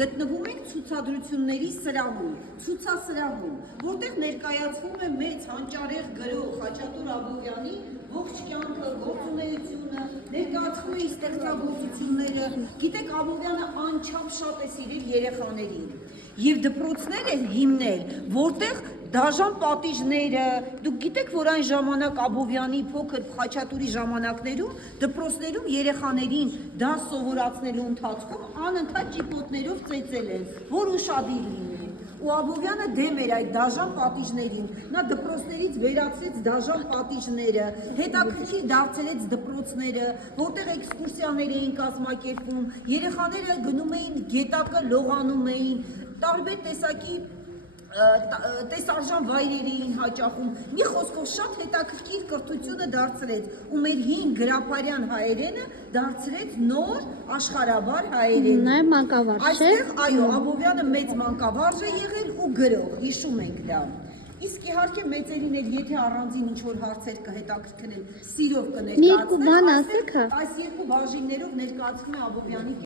գտնվում ենք ցուցադրությունների սրահում, ցուցասրահում, որտեղ ներկայացվում է մեծ հանճարեղ գրող Խաչատուր Աբովյանի ողջ կյանքը, գործունեությունը, ներկայացվում է իր ստեղծագործությունները։ Գիտեք, Աբովյանը անչափ շատ է սիրել երեխաներին եւ դպրոցներ է հիմնել, որտեղ դաժան պատիժները, դուք գիտեք, որ այն ժամանակ Աբովյանի փոքր Խաչատուրի ժամանակներում դպրոցներում երեխաներին դաս սովորացնելու ընթացքում անընդհատ ճիպոտներով ծեծել են, որ ուշադիր լինեն։ Ու Աբովյանը դեմ էր այդ դաժան պատիժներին, նա դպրոցներից վերացրեց դաժան պատիժները, հետաքրքիր դարձրեց դպրոցները, որտեղ էքսկուրսիաներ էին կազմակերպվում, երեխաները գնում էին գետակը լողանում էին, տարբեր տեսակի տեսարժան վայրեր էին հաճախում, մի խոսքով շատ հետաքրքիր կրթությունը դարձրեց ու մեր հին գրապարյան հայերենը դարձրեց նոր աշխարհաբար հայերեն։ Նաև մանկավարժ չէ։ Այստեղ այո, Աբովյանը մեծ մանկավարժ է եղել ու գրող, հիշում ենք դա։ Իսկ իհարկե մեծերին էլ եթե առանձին ինչ-որ հարցեր կհետաքրքրեն, սիրով կներկայացնենք, այս երկու բաժիններով ներկայացվում է Աբովյանի